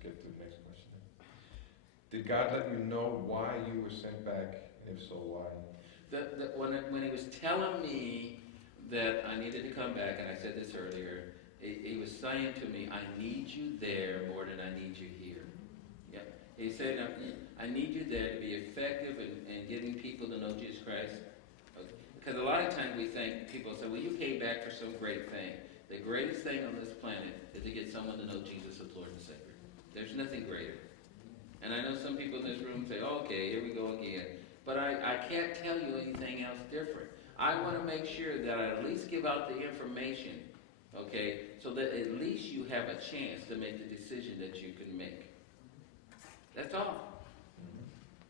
just get to the next question. Did God let you know why you were sent back? And if so, why? When he was telling me that I needed to come back, and I said this earlier, he was saying to me, I need you there more than I need you here. Yeah. He said, I need you there to be effective in getting people to know Jesus Christ. Because a lot of times we think, people say, well, you came back for some great thing. The greatest thing on this planet is to get someone to know Jesus as Lord and Savior. There's nothing greater. And I know some people in this room say, oh, okay, here we go again. But I can't tell you anything else different. I want to make sure that I at least give out the information, okay, so that at least you have a chance to make the decision that you can make. That's all.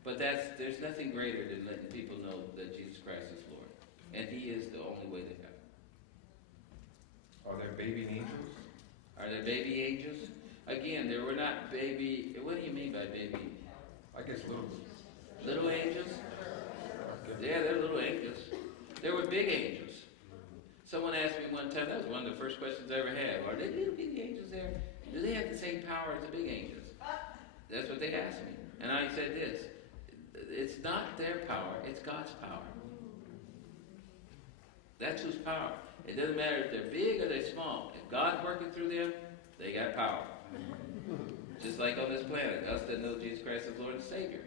But there's nothing greater than letting people know that Jesus Christ is Lord. And He is the only way to heaven. Are there baby angels? Are there baby angels? Again, there were not baby. What do you mean by baby? I guess Little angels? Yeah, they're little angels. There were big angels. Someone asked me one time, that was one of the first questions I ever had. Are there little bitty angels there? Do they have the same power as the big angels? That's what they asked me. And I said this, it's not their power, it's God's power. That's whose power. It doesn't matter if they're big or they're small. If God's working through them, they got power. Just like on this planet, us that know Jesus Christ as Lord and Savior.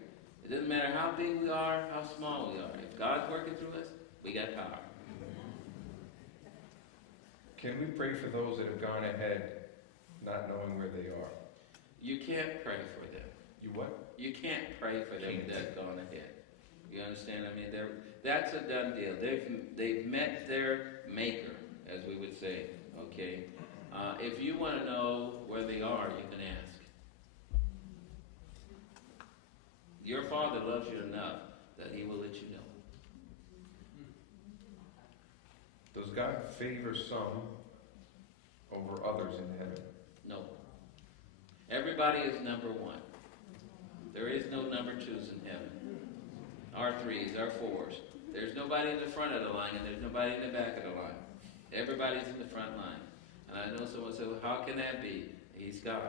It doesn't matter how big we are, how small we are. If God's working through us, we got power. Can we pray for those that have gone ahead not knowing where they are? You can't pray for them. You what? You can't pray for them that have gone ahead. You understand? I mean, that's a done deal. They've met their maker, as we would say. Okay? If you want to know where they are, you can ask. Your Father loves you enough that He will let you know. Does God favor some over others in heaven? No. Everybody is number one. There is no number twos in heaven. Our threes, our fours. There's nobody in the front of the line and there's nobody in the back of the line. Everybody's in the front line. And I know someone said, well, how can that be? He's God.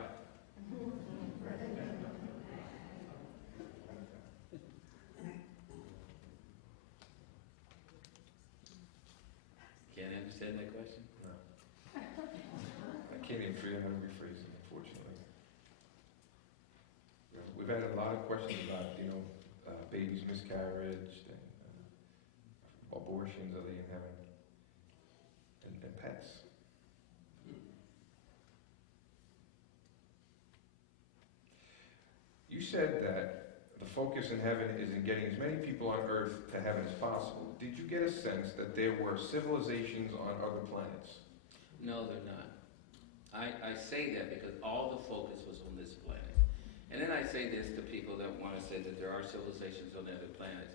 Can't understand that question? No. I can't even figure out how to rephrase it, unfortunately. We've had a lot of questions about, babies' miscarriage and abortions, are they in heaven? And pets. You said that the focus in heaven is in getting as many people on earth to heaven as possible. Did you get a sense that there were civilizations on other planets? No, they're not. I say that because all the focus was on this planet. And then I say this to people that want to say that there are civilizations on other planets.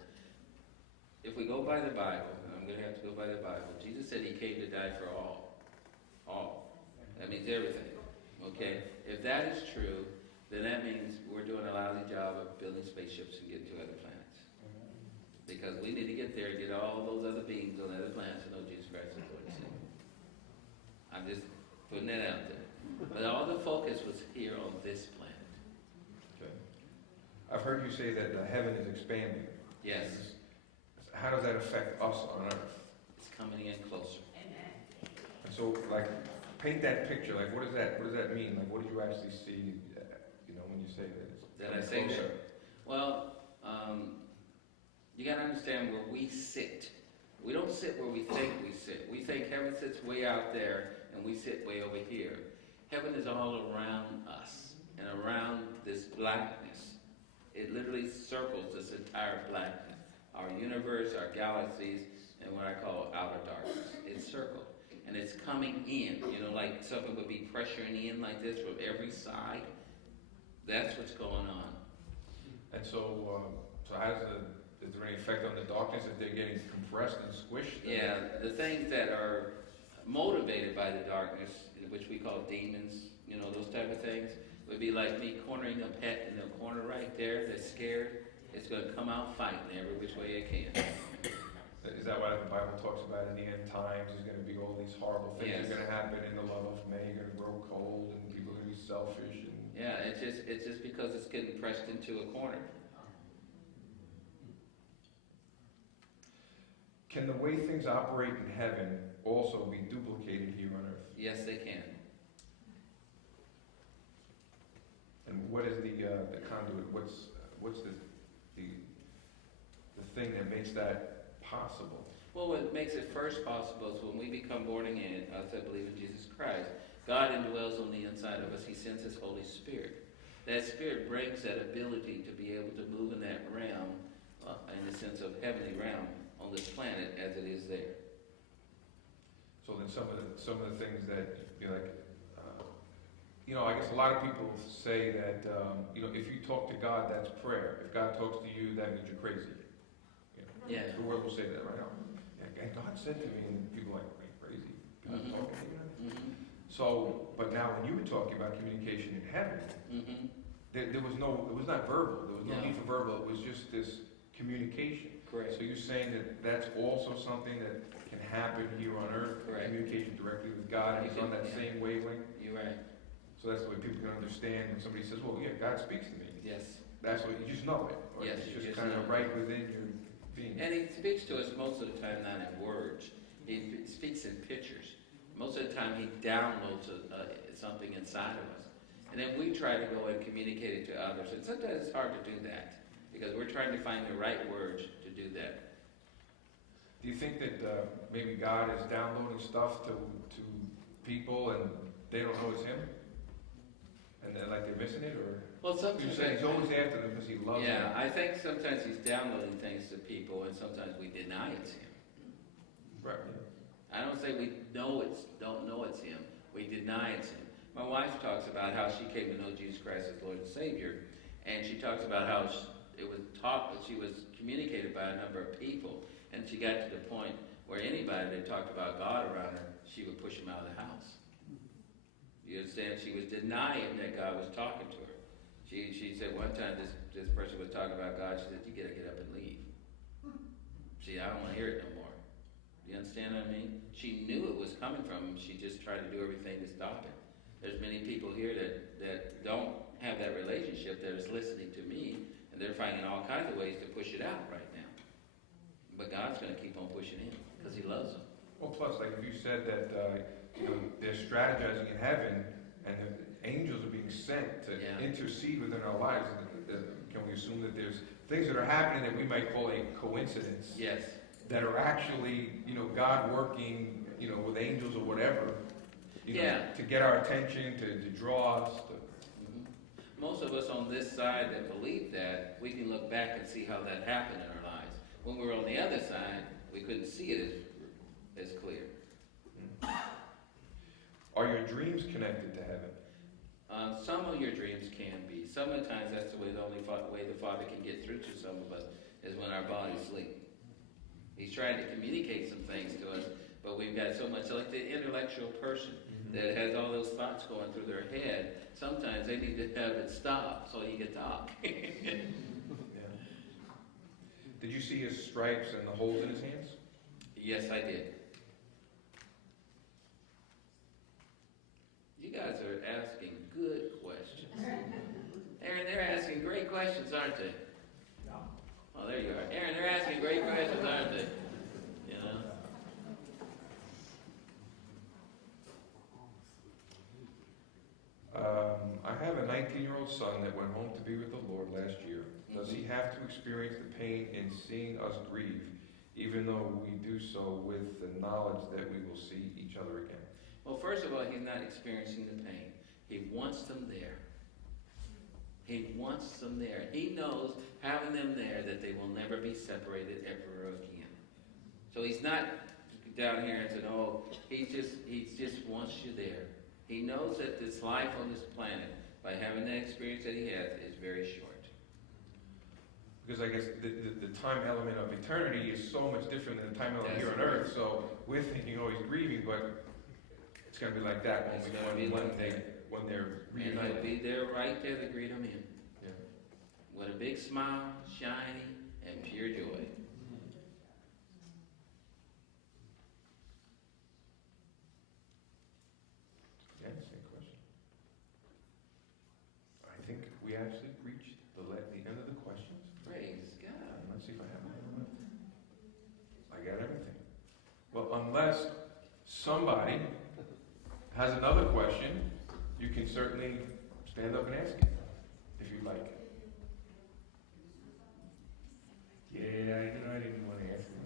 If we go by the Bible, and I'm going to have to go by the Bible, Jesus said He came to die for all. All. That means everything. Okay? If that is true, then that means we're doing a lousy job of building spaceships and getting to other planets. Because we need to get there and get all those other beings on other planets to know Jesus Christ is Lord and Savior. I'm just putting that out there. But all the focus was here on this planet. Okay. I've heard you say that heaven is expanding. Yes. How does that affect us on earth? It's coming in closer. And so, paint that picture. What does that mean? What do you actually see, when you say that it's Did I say closer? that? Well, you got to understand where we sit. We don't sit where we think we sit. We think heaven sits way out there, and we sit way over here. Heaven is all around us and around this blackness. It literally circles this entire blackness. Our universe, our galaxies, and what I call outer darkness. It's circled. And it's coming in. Like something would be pressuring in like this from every side. That's what's going on. And so is there any effect on the darkness if they're getting compressed and squished? Yeah, the things that are motivated by the darkness, which we call demons, those type of things, would be like me cornering a pet in the corner right there that's scared. It's going to come out fighting every which way it can. Is that why the Bible talks about in the end times? There's going to be all these horrible things that are going to happen in the love of many. You're going to grow cold and people are going to be selfish and Yeah, it's just because it's getting pressed into a corner. Can the way things operate in heaven also be duplicated here on earth? Yes, they can. And what is the conduit? What's the thing that makes that possible? Well, what makes it first possible is when we become born again, us that believe in Jesus Christ, God indwells on the inside of us. He sends His Holy Spirit. That Spirit brings that ability to be able to move in that realm, in the sense of heavenly realm, on this planet as it is there. So then some of the things that like, I guess a lot of people say that if you talk to God, that's prayer. If God talks to you, that means you're crazy. Yeah. The world will say that right now. And God said to me, and people are like, are you crazy? God's talking to you? Mm-hmm. So, but now when you were talking about communication in heaven, Mm-hmm. it was not verbal. There was no need for verbal. It was just this communication. Correct. So you're saying that that's also something that can happen here on earth? Correct. Communication directly with God is on that same wavelength? You're right. So that's the way people can understand when somebody says, well, yeah, God speaks to me. Yes. That's what you just know it. Or Yes, it's you just just kind know of it. right within your being. And He speaks to us most of the time not in words. He speaks in pictures. Most of the time He downloads something inside of us. And then we try to go and communicate it to others. And sometimes it's hard to do that because we're trying to find the right words to do that. Do you think that maybe God is downloading stuff to people and they don't know it's Him? And they're like they're missing it? Or Well, sometimes you're saying He's always after them because He loves them? yeah, I think sometimes He's downloading things to people, and sometimes we deny it's Him. Right. I don't say we don't know it's Him. We deny it's Him. My wife talks about how she came to know Jesus Christ as Lord and Savior, and she talks about how it was taught that she was communicated by a number of people, and she got to the point where anybody that talked about God around her, she would push him out of the house. You understand? She was denying that God was talking to her. She said one time this person was talking about God. She said, "You gotta get up and leave." See, I don't want to hear it no more. Do you understand what I mean? She knew it was coming from him. She just tried to do everything to stop it. There's many people here that don't have that relationship that is listening to me, and they're finding all kinds of ways to push it out right now. But God's going to keep on pushing in because He loves them. Well, plus, like if you said that they're strategizing in heaven and the angels are being sent to intercede within our lives, can we assume that there's things that are happening that we might call a coincidence? Yes. That are actually, God working, with angels or whatever, to get our attention, to draw us. Most of us on this side that believe that, we can look back and see how that happened in our lives. When we were on the other side, we couldn't see it as clear. Are your dreams connected to heaven? Some of your dreams can be. Some of the times that's the only way the Father can get through to some of us is when our bodies sleep. He's trying to communicate some things to us, but we've got so much, like the intellectual person that has all those thoughts going through their head. Sometimes they need to have it stop so he can talk. Yeah. Did you see His stripes and the holes in His hands? Yes, I did. You guys are asking good questions. Aaron, they're asking great questions, aren't they? No. Oh, there you are. Aaron, they're asking great questions, aren't they? You know? I have a 19-year-old son that went home to be with the Lord last year. Does he have to experience the pain in seeing us grieve, even though we do so with the knowledge that we will see each other again? Well, first of all, he's not experiencing the pain. He wants them there. He wants them there. He knows, having them there, that they will never be separated ever again. So he's not down here and saying, "Oh," he just wants you there. He knows that this life on this planet, by having that experience that he has, is very short. Because I guess the time element of eternity is so much different than the time element here on earth. So we're thinking, oh, he's grieving, but it's going to be like that when they're And he'll be there right there to greet him in. Yeah. With a big smile, shiny, and pure joy. Yeah, same question. actually reached the end of the questions. Praise God. Let's see if I have it. I got everything. Well, unless somebody has another question, you can certainly stand up and ask it, if you'd like. Yeah, I didn't want to ask it.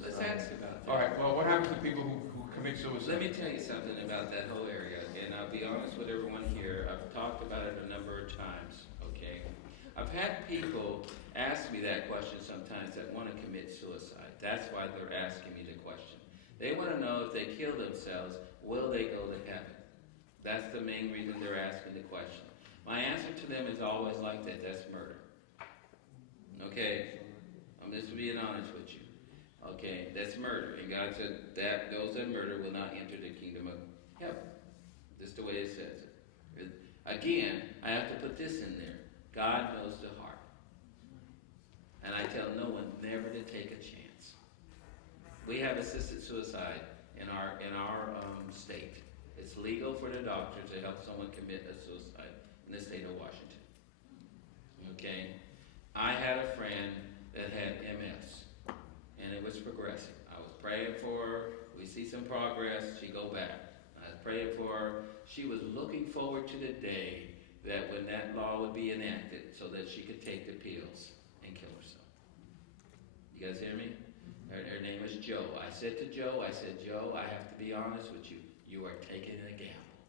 Let's ask about that. All right, well, what happens to people who commit suicide? Let me tell you something about that whole area, and I'll be honest with everyone here. I've talked about it a number of times, okay? I've had people ask me that question sometimes that want to commit suicide. That's why they're asking me the question. They want to know if they kill themselves, will they go to heaven? That's the main reason they're asking the question. My answer to them is always like that. That's murder. Okay? I'm just being honest with you. Okay? That's murder. And God said that those that murder will not enter the kingdom of heaven. That's the way it says it. Again, I have to put this in there. God knows the heart. And I tell no one never to take a chance. We have assisted suicide in our state. It's legal for the doctor to help someone commit a suicide in the state of Washington. Okay? I had a friend that had MS, and it was progressing. I was praying for her. We see some progress. She go back. I was praying for her. She was looking forward to the day that when that law would be enacted so that she could take the pills and kill herself. You guys hear me? Her name is Joe. I said to Joe, Joe, I have to be honest with you. You are taking a gamble.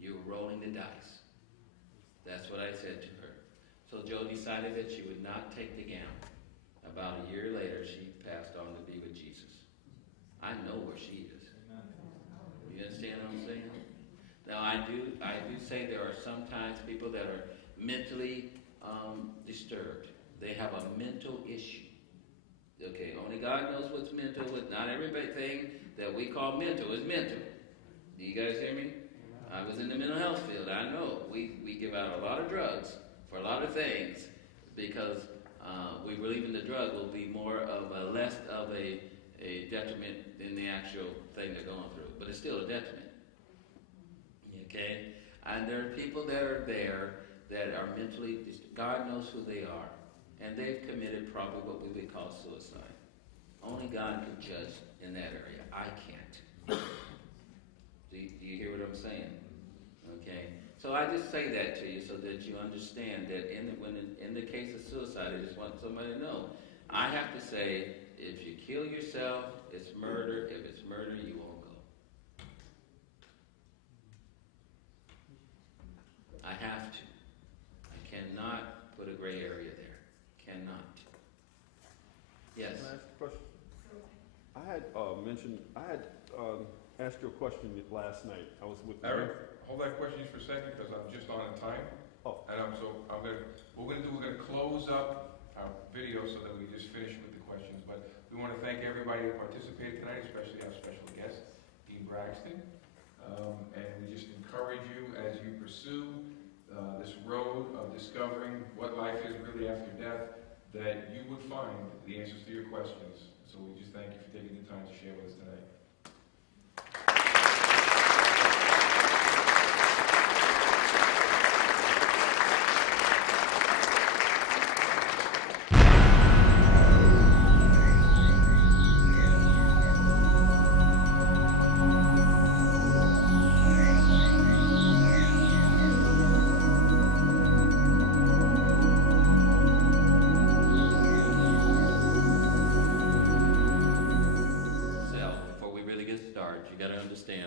You're rolling the dice. That's what I said to her. So Joe decided that she would not take the gamble. About a year later, she passed on to be with Jesus. I know where she is. You understand what I'm saying? Now, I do say there are sometimes people that are mentally disturbed. They have a mental issue. Okay, only God knows what's mental. Not everything that we call mental is mental. Do you guys hear me? I was in the mental health field. I know we give out a lot of drugs for a lot of things because we believe in the drug will be less of a detriment than the actual thing they're going through. But it's still a detriment. Okay? And there are people that are there that are mentally, God knows who they are. And they've committed probably what we would call suicide. Only God can judge in that area. I can't. Do you hear what I'm saying? Okay? So I just say that to you so that you understand that in the case of suicide, I just want somebody to know. I have to say, if you kill yourself, it's murder. If it's murder, you won't go. I have to. I cannot put a gray area there. Cannot. Yes. Can I ask a question? I had asked you a question last night. I was with Eric, hold that question just for a second because I'm just on time. Oh. And we're gonna close up our video so that we just finish with the questions. But we want to thank everybody that participated tonight, especially our special guest, Dean Braxton. And we just encourage you as you pursue this road of discovering what life is really after death, that you would find the answers to your questions. So we just thank you for taking the time to share with us tonight.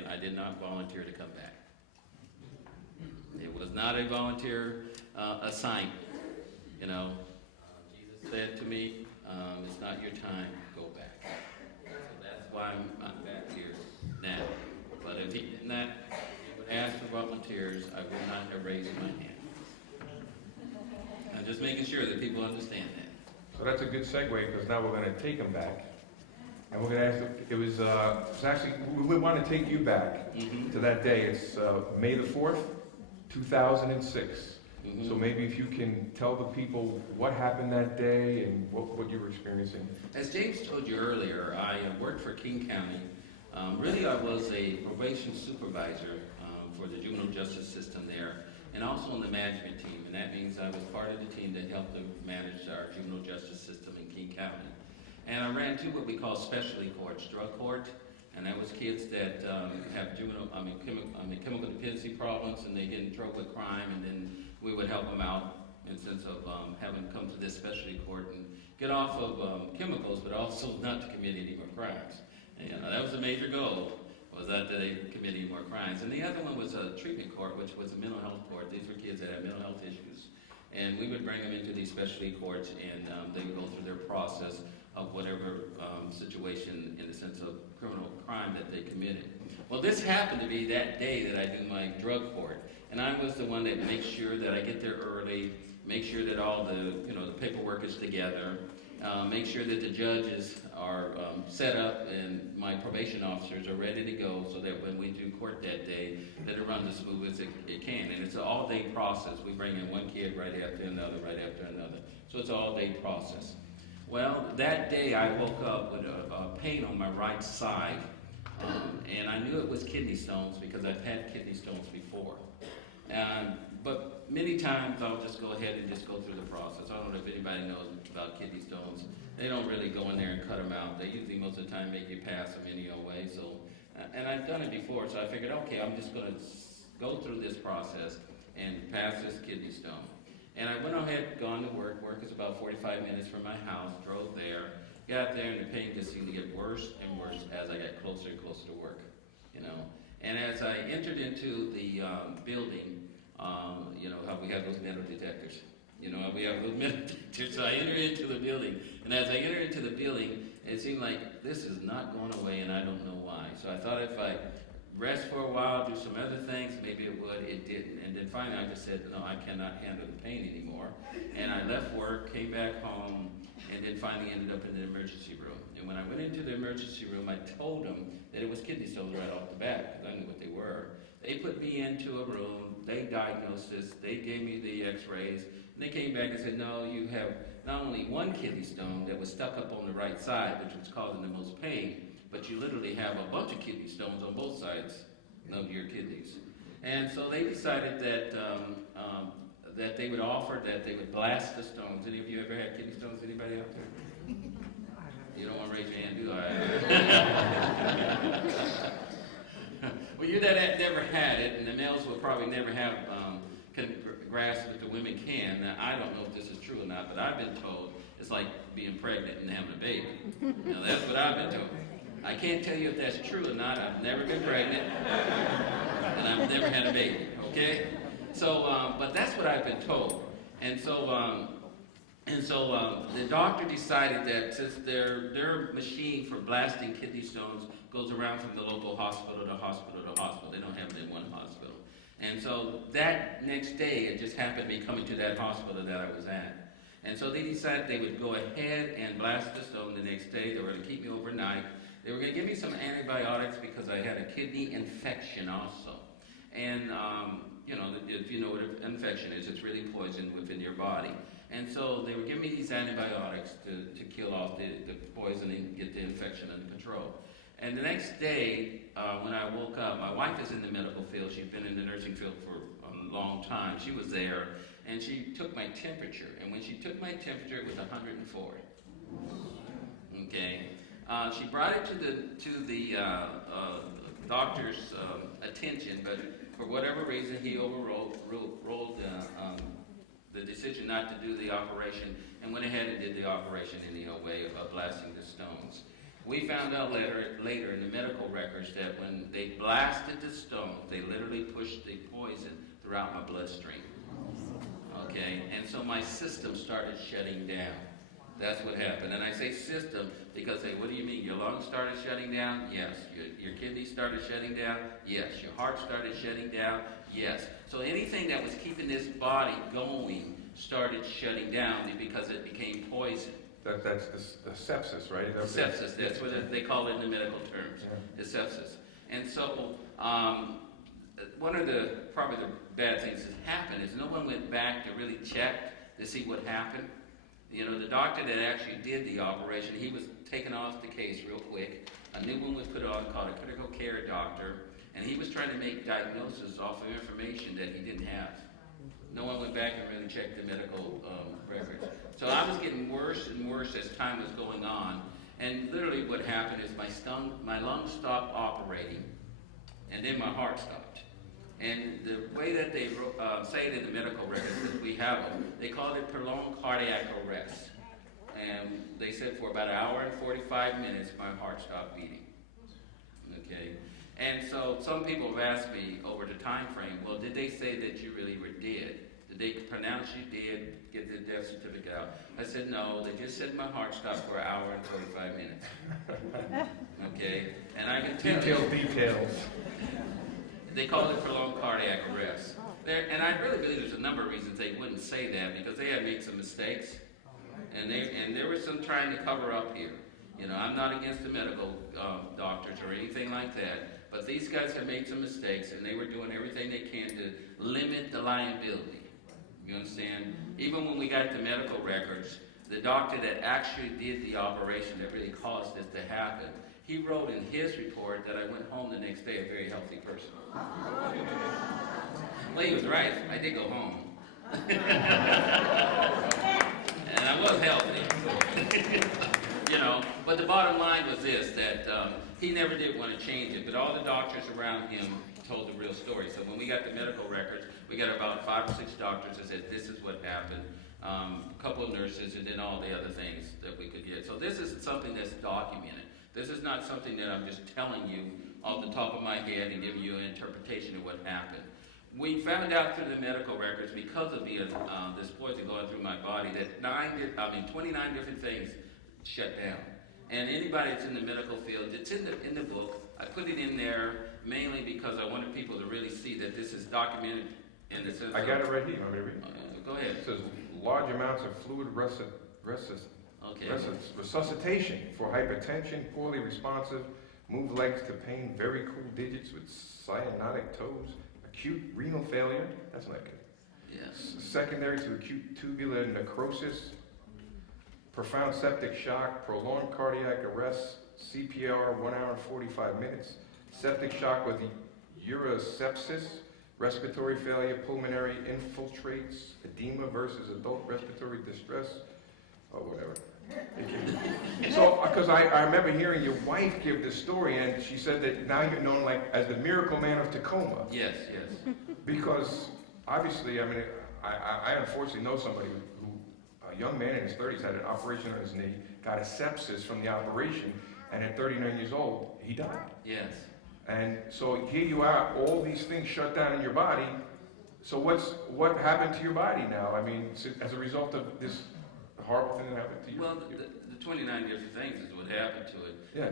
I did not volunteer to come back. It was not a volunteer assignment. Jesus said to me, it's not your time, go back. So that's why I'm back here now. But if he did not ask for volunteers, I would not have raised my hand. I'm just making sure that people understand that. So that's a good segue because now we're going to take them back. And we're going to ask, we want to take you back to that day. It's May the 4th, 2006. So maybe if you can tell the people what happened that day and what you were experiencing. As James told you earlier, I worked for King County. Really, I was a probation supervisor for the juvenile justice system there. and also on the management team. And that means I was part of the team that helped to manage our juvenile justice system in King County. And I ran two what we call specialty courts, drug court, and that was kids that have chemical dependency problems, and they get in trouble with crime, and then we would help them out in the sense of having them come to this specialty court and get off of chemicals, but also not to commit any more crimes. And, that was a major goal, was that they commit any more crimes. And the other one was a treatment court, which was a mental health court. These were kids that had mental health issues. And we would bring them into these specialty courts, and they would go through their process of whatever situation in the sense of criminal crime that they committed. Well, this happened to be that day that I do my drug court. And I was the one that makes sure that I get there early, make sure that all the, the paperwork is together, make sure that the judges are set up and my probation officers are ready to go so that when we do court that day, that it runs as smooth as it can. And it's an all-day process. We bring in one kid right after another, right after another. So it's an all-day process. Well, that day I woke up with a pain on my right side, and I knew it was kidney stones because I've had kidney stones before. But many times I'll just go ahead and just go through the process. I don't know if anybody knows about kidney stones. They don't really go in there and cut them out. They usually most of the time make you pass them any old way. So, and I've done it before, so I figured, okay, I'm just going to go through this process and pass this kidney stone. And I went ahead, gone to work. Work is about 45 minutes from my house. Drove there, got there, and the pain just seemed to get worse and worse as I got closer and closer to work. And as I entered into the building, how we have those metal detectors. How we have those metal detectors. So I entered into the building, and as I entered into the building, it seemed like this is not going away, and I don't know why. So I thought if I rest for a while, do some other things, maybe it would. It didn't. And then finally I just said, no, I cannot handle the pain anymore. And I left work, came back home, and then finally ended up in the emergency room. And when I went into the emergency room, I told them that it was kidney stones right off the bat, because I knew what they were. They put me into a room, they diagnosed this, they gave me the x-rays, and they came back and said, no, you have not only one kidney stone that was stuck up on the right side, which was causing the most pain, but you literally have a bunch of kidney stones on both sides of your kidneys. And so they decided that that they would offer that they would blast the stones. Any of you ever had kidney stones? Anybody out there? You don't want to raise your hand, do I? Well, you that never had it, and the males will probably never have grasp that the women can. Now, I don't know if this is true or not, but I've been told it's like being pregnant and having a baby. That's what I've been told. I can't tell you if that's true or not. I've never been pregnant, and I've never had a baby, okay? So, but that's what I've been told. And so the doctor decided that since their machine for blasting kidney stones goes around from the local hospital to hospital to hospital. They don't have it in one hospital. And so that next day, it just happened to be coming to that hospital that I was at. And so they decided they would go ahead and blast the stone the next day. They were going to keep me overnight. They were going to give me some antibiotics because I had a kidney infection also. And, if you know what an infection is, it's really poison within your body. And so they were giving me these antibiotics to kill off the poison and get the infection under control. And the next day, when I woke up, my wife is in the medical field. She's been in the nursing field for a long time. She was there, and she took my temperature. And when she took my temperature, it was 104. Okay. She brought it to the doctor's attention, but for whatever reason, he overruled the decision not to do the operation and went ahead and did the operation anyhow way of blasting the stones. We found out later in the medical records that when they blasted the stones, they literally pushed the poison throughout my bloodstream. Okay, and so my system started shutting down. That's what happened. And I say system because, hey, what do you mean? Your lungs started shutting down? Yes. Your kidneys started shutting down? Yes. Your heart started shutting down? Yes. So anything that was keeping this body going started shutting down because it became poison. That's the sepsis, right? Sepsis. That's what they call it in the medical terms. Yeah. The sepsis. And so one of probably the bad things that happened is no one went back to really check to see what happened. The doctor that actually did the operation, he was taken off the case real quick. A new one was put on called a critical care doctor, and he was trying to make diagnosis off of information that he didn't have. went back and really checked the medical records. So I was getting worse and worse as time was going on. And literally what happened is my lungs stopped operating, and then my heart stopped. And the way that they say it in the medical records, because we have them, they called it prolonged cardiac arrest. And they said for about an hour and 45 minutes, my heart stopped beating. Okay? And so some people have asked me over the time frame, well, did they say that you really were dead? Did they pronounce you dead, get the death certificate out? I said, no, they just said my heart stopped for an hour and 45 minutes. Okay? And I can tell you. Details. They call it prolonged cardiac arrest. And I really believe there's a number of reasons they wouldn't say that, because they had made some mistakes. And there was some trying to cover up here. You know, I'm not against the medical doctors or anything like that, but these guys have made some mistakes, and they were doing everything they can to limit the liability. You understand? Even when we got the medical records, the doctor that actually did the operation that really caused this to happen, he wrote in his report that I went home the next day a very healthy person. Well, he was right. I did go home. And I was healthy. You know, but the bottom line was this, that he never did want to change it, but all the doctors around him told the real story. So when we got the medical records, we got about 5 or 6 doctors that said this is what happened, a couple of nurses, and then all the other things that we could get. So this is something that's documented. This is not something that I'm just telling you off the top of my head and giving you an interpretation of what happened. We found out through the medical records, because of this poison going through my body, that 29 different things shut down. And anybody that's in the medical field, it's in the book. I put it in there mainly because I wanted people to really see that this is documented in the sense. I got it right here. I'm going to read it. Go ahead. It says large amounts of fluid resuscitation for hypertension, poorly responsive, move legs to pain, very cool digits with cyanotic toes, acute renal failure, that's not good. Yes. Secondary to acute tubular necrosis, profound septic shock, prolonged cardiac arrest, CPR 1 hour and 45 minutes, septic shock with urosepsis, respiratory failure, pulmonary infiltrates, edema versus adult respiratory distress, or whatever. So, because I remember hearing your wife give this story, and she said that now you're known like as the miracle man of Tacoma. Yes, yes. Because obviously, I mean, I unfortunately know somebody who, a young man in his 30s, had an operation on his knee, got a sepsis from the operation, and at 39 years old, he died. Yes. And so here you are, all these things shut down in your body. So what happened to your body now? I mean, as a result of this horrible thing that happened to you? Well, the 29 different things is what happened to it. Yeah.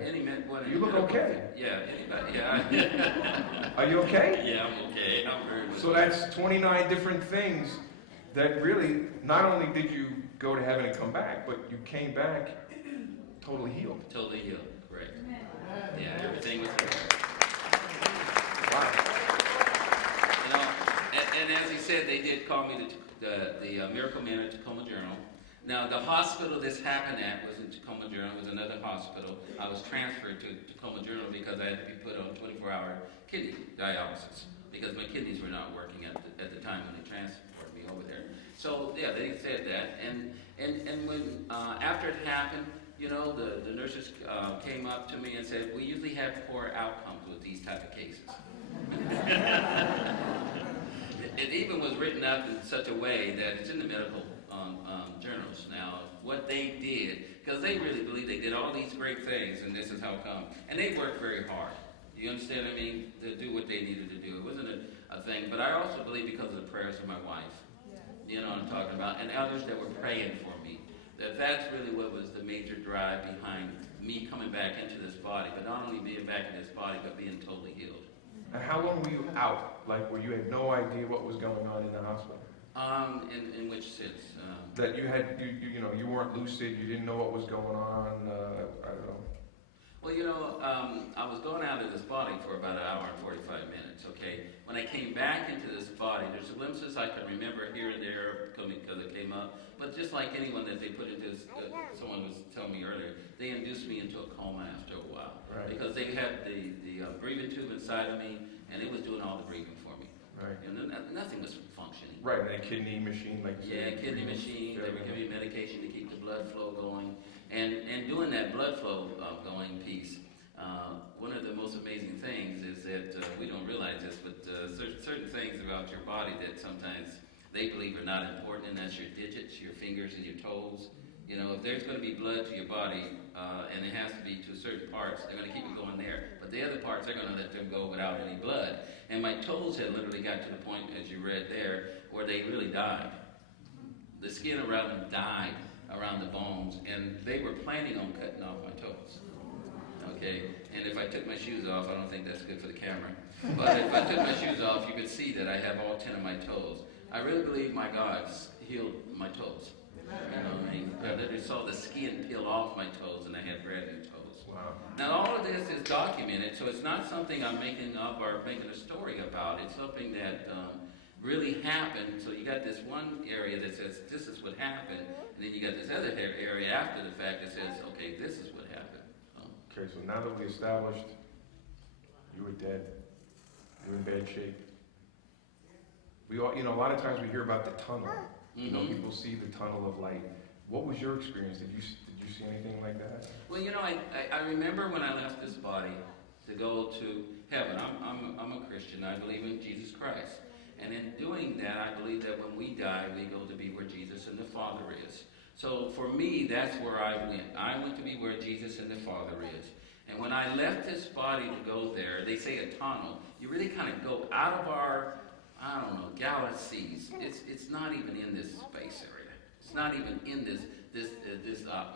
You look okay. Yeah, anybody. Yeah. Are you okay? Yeah, I'm okay. I'm very much. So that's 29 different things that really, not only did you go to heaven and come back, but you came back totally healed. Totally healed, correct. Yeah, everything was good. Wow. You know, and as he said, they did call me the Miracle Man at Tacoma Journal. Now, the hospital this happened at was in Tacoma Journal. It was another hospital. I was transferred to Tacoma Journal because I had to be put on 24-hour kidney dialysis because my kidneys were not working at the time when they transported me over there. So, yeah, they said that. And when after it happened, you know, the nurses came up to me and said, we usually have poor outcomes with these type of cases. It even was written up in such a way that it's in the medical journals now, what they did, because they really believe they did all these great things, and this is how come. And they worked very hard. You understand what I mean? To do what they needed to do. It wasn't a thing, but I also believe because of the prayers of my wife, you know what I'm talking about, and others that were praying for me, that's really what was the major drive behind me coming back into this body, but not only being back in this body, but being totally healed. And how long were you out? Like, where you had no idea what was going on in the hospital? In which sense? That you had, you know, you weren't lucid, you didn't know what was going on, I don't know. Well, you know, I was going out of this body for about an hour and 45 minutes, okay? When I came back into this body, there's glimpses I can remember here and there because it came up, but just like anyone that they put into this, someone was telling me earlier, they induced me into a coma after a while. Right. Because they had the breathing tube inside of me, and it was doing all the breathing for me. Right. And nothing was functioning. Right, and a kidney machine, like you said. Kidney machine. They would give you medication to keep the blood flow going, and doing that blood flow going piece. One of the most amazing things is that we don't realize this, but certain things about your body that sometimes they believe are not important, and that's your digits, your fingers, and your toes. You know, if there's going to be blood to your body, and it has to be to certain parts, they're going to keep it going there. But the other parts, they're going to let them go without any blood. And my toes had literally got to the point, as you read there, where they really died. The skin around them died around the bones, and they were planning on cutting off my toes. Okay, and if I took my shoes off, I don't think that's good for the camera, but if I took my shoes off, you could see that I have all 10 of my toes. I really believe my God's healed my toes. You know what I mean? I literally saw the skin peel off my toes, and I had brand new toes. Wow. Now, all of this is documented, so it's not something I'm making up or making a story about. It's something that really happened. So you got this one area that says, this is what happened, and then you got this other area after the fact that says, okay, this is what happened. Okay, so now that we established you were dead, you were in bad shape. We all, you know, a lot of times we hear about the tunnel. You know, people see the tunnel of light. What was your experience? Did you see anything like that? Well, you know, I remember when I left this body to go to heaven. I'm a Christian. I believe in Jesus Christ. And in doing that, I believe that when we die, we go to be where Jesus and the Father is. So for me, that's where I went. I went to be where Jesus and the Father is. And when I left this body to go there, they say a tunnel. You really kind of go out of our, I don't know, galaxies. It's not even in this space area. It's not even in this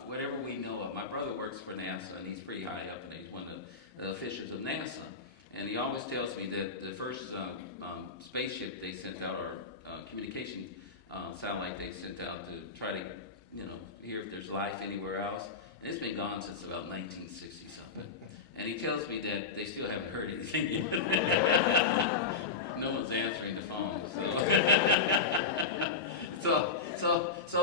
whatever we know of. My brother works for NASA, and he's pretty high up, and he's one of the officials of NASA. And he always tells me that the first spaceship they sent out, or communication satellite they sent out to try to, you know, hear if there's life anywhere else. And it's been gone since about 1960 something. And he tells me that they still haven't heard anything yet. No one's answering the phone.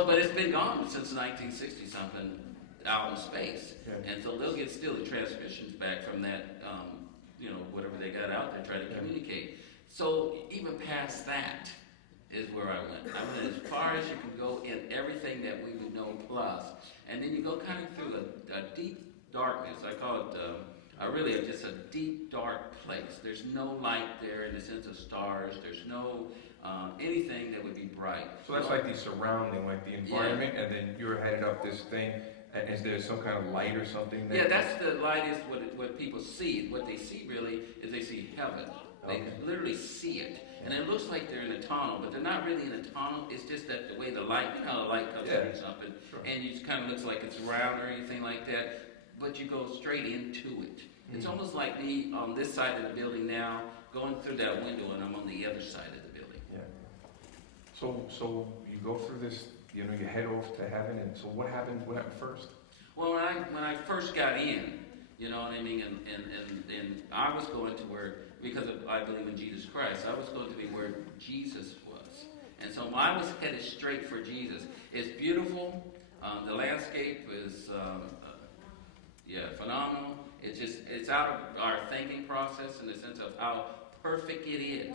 But it's been gone since 1960 something out in space. Yeah. And so they'll get still the transmissions back from that, you know, whatever they got out there trying to communicate. So even past that is where I went. I went as far as you can go in everything that we would know plus. And then you go kind of through a deep darkness. I call it just a deep, dark place. There's no light there in the sense of stars. There's no anything that would be bright. So that's like the surrounding, like the environment, and then you're headed up this thing. Is there some kind of light or something? That's the light is what people see. What they see really is they see heaven. They literally see it. And it looks like they're in a tunnel, but they're not really in a tunnel. It's just that the way the light, you know how the light comes in or something, and it just kind of looks like it's round or anything like that, but you go straight into it. It's almost like me on this side of the building now, going through that window, and I'm on the other side of the building. Yeah. So you go through this, you know, you head off to heaven, and so what happened first? Well, when I first got in, you know what I mean, and I was going to where, because I believe in Jesus Christ, I was going to be where Jesus was. And so I was headed straight for Jesus. It's beautiful. The landscape is, phenomenal. It's out of our thinking process in the sense of how perfect it is.